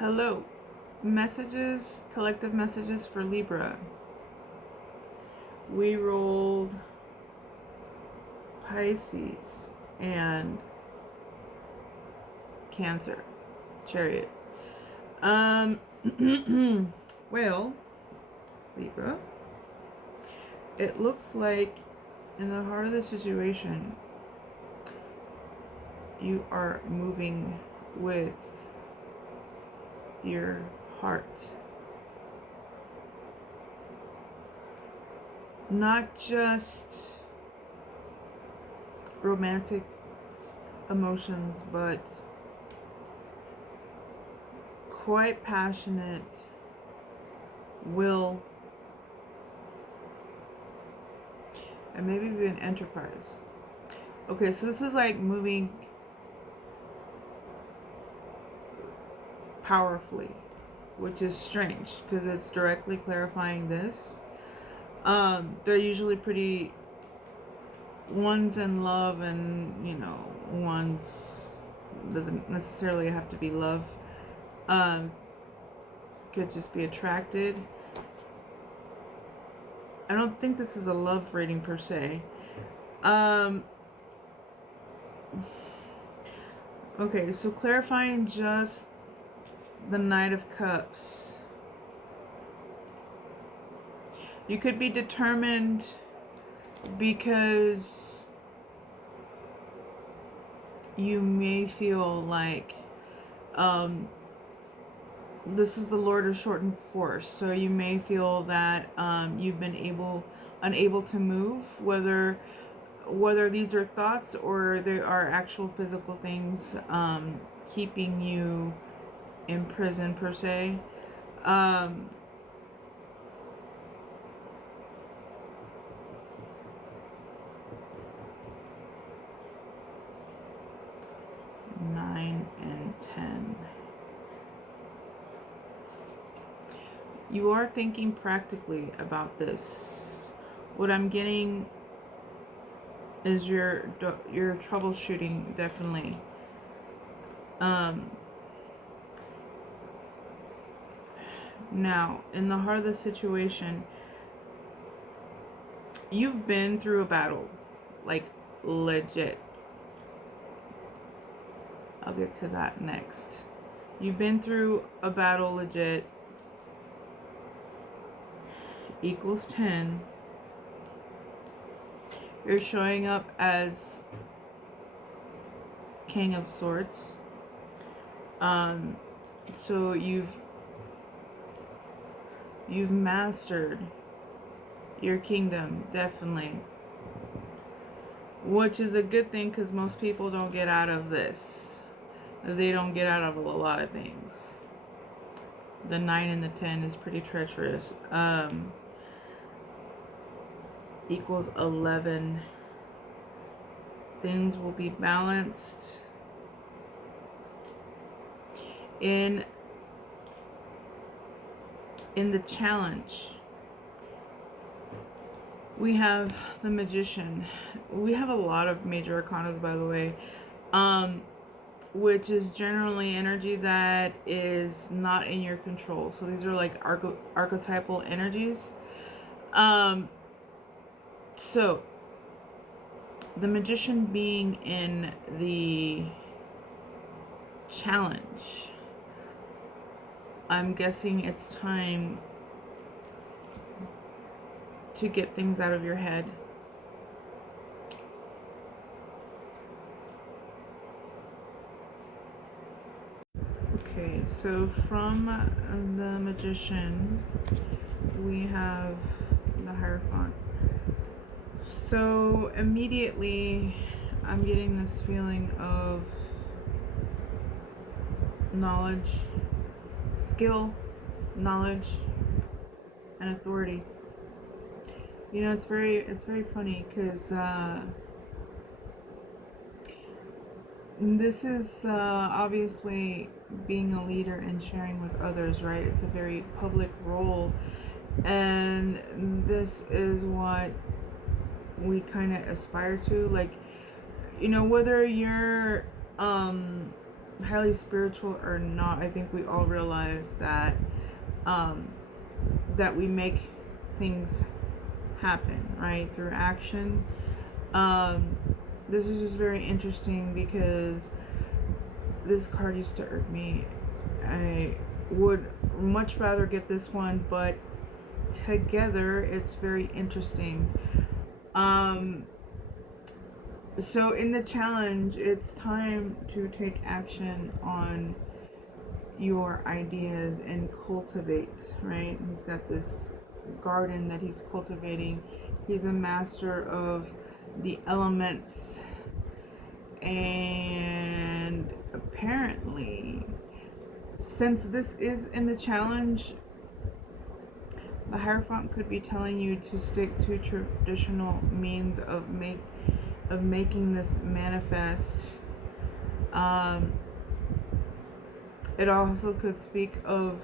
Hello. Messages, collective messages for Libra. We rolled Pisces and Cancer. Chariot. Well, Libra, it looks like in the heart of the situation, you are moving with your heart. Not just romantic emotions, but quite passionate will and maybe even enterprise. Okay, so this is like moving powerfully, which is strange because it's directly clarifying this. They're usually pretty, one's in love, and one's doesn't necessarily have to be love. Could just be attracted. I don't think this is a love reading per se. Okay, so clarifying just the Knight of Cups. You could be determined because you may feel like this is the Lord of Shortened Force, so you may feel that you've been unable to move, whether these are thoughts or they are actual physical things keeping you in prison per se. Nine and 10. You are thinking practically about this. What I'm getting is your troubleshooting, definitely. Now, in the heart of the situation, you've been through a battle, like legit. I'll get to that next. You've been through a battle, legit. Equals 10. You're showing up as King of Swords. So you've mastered your kingdom, definitely. Which is a good thing because most people don't get out of this. They don't get out of a lot of things. The 9 and the 10 is pretty treacherous. Equals 11. Things will be balanced. In the challenge, we have the Magician. We have a lot of major arcanas, by the way, which is generally energy that is not in your control. So these are like archetypal energies. So the Magician being in the challenge, I'm guessing it's time to get things out of your head. Okay, so from the Magician, we have the Hierophant. So immediately, I'm getting this feeling of knowledge, skill, knowledge, and authority. You know, it's very funny because this is obviously being a leader and sharing with others, right? It's a very public role, and this is what we kind of aspire to. Like, you know, whether you're highly spiritual or not, I think we all realize that that we make things happen, right, through action. This is just very interesting because this card used to irk me. I would much rather get this one, but together it's very interesting. So in the challenge, it's time to take action on your ideas and cultivate, right? He's got this garden that he's cultivating. He's a master of the elements, and apparently, since this is in the challenge, the Hierophant could be telling you to stick to traditional means of making this manifest. It also could speak of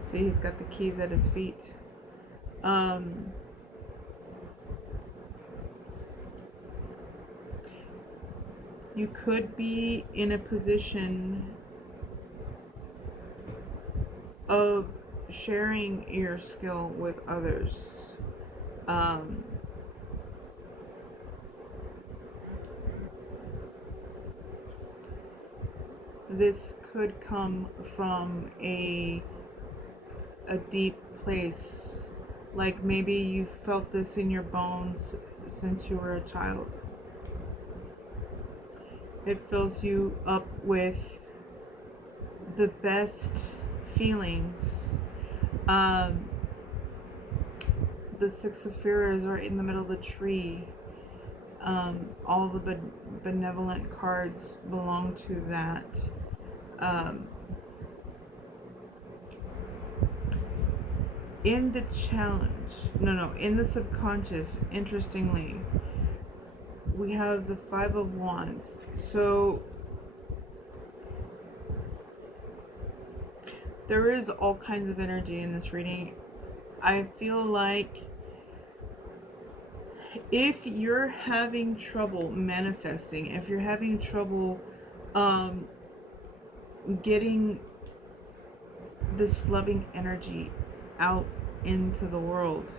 see, he's got the keys at his feet. You could be in a position of sharing your skill with others. This could come from a deep place, like maybe you felt this in your bones since you were a child. It fills you up with the best feelings. The Six of Fear is right in the middle of the tree. All the benevolent cards belong to that. In the challenge, in the subconscious, interestingly, we have the Five of Wands. So there is all kinds of energy in this reading. I feel like if you're having trouble manifesting, if you're having trouble getting this loving energy out into the world,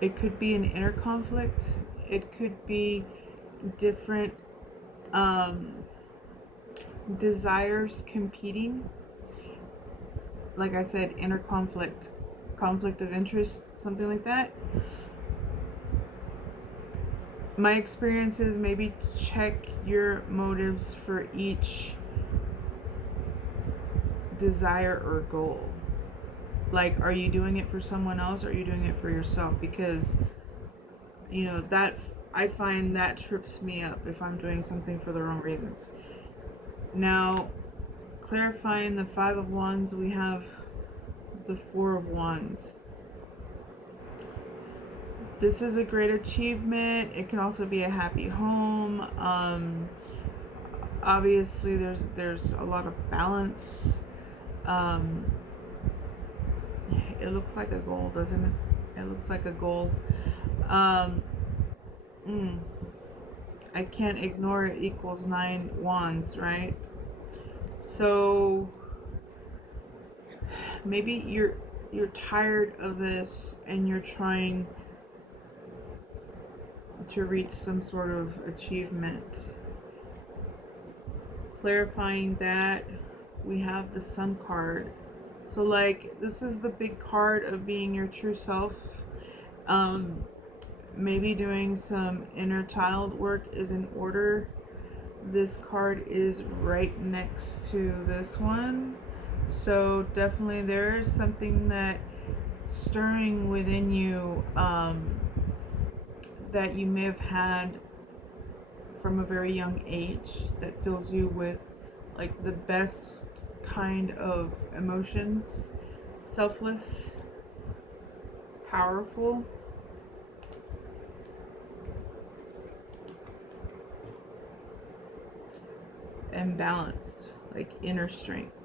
it could be an inner conflict. It could be different desires competing. Like I said, inner conflict of interest, something like that. My experience is maybe check your motives for each desire or goal. Like, are you doing it for someone else, or are you doing it for yourself? Because that, I find that trips me up if I'm doing something for the wrong reasons. Now, clarifying the Five of Wands, we have the Four of Wands. This is a great achievement. It can also be a happy home. Obviously, there's a lot of balance. It looks like a goal, doesn't it? It looks like a goal. I can't ignore it equals 9 wands, right? So maybe you're tired of this and you're trying to reach some sort of achievement. Clarifying that, we have the Sun card. So like, this is the big card of being your true self. Maybe doing some inner child work is in order. This card is right next to this one. So definitely there is something that stirring within you that you may have had from a very young age that fills you with like the best kind of emotions. Selfless, powerful. and balanced, like inner strength.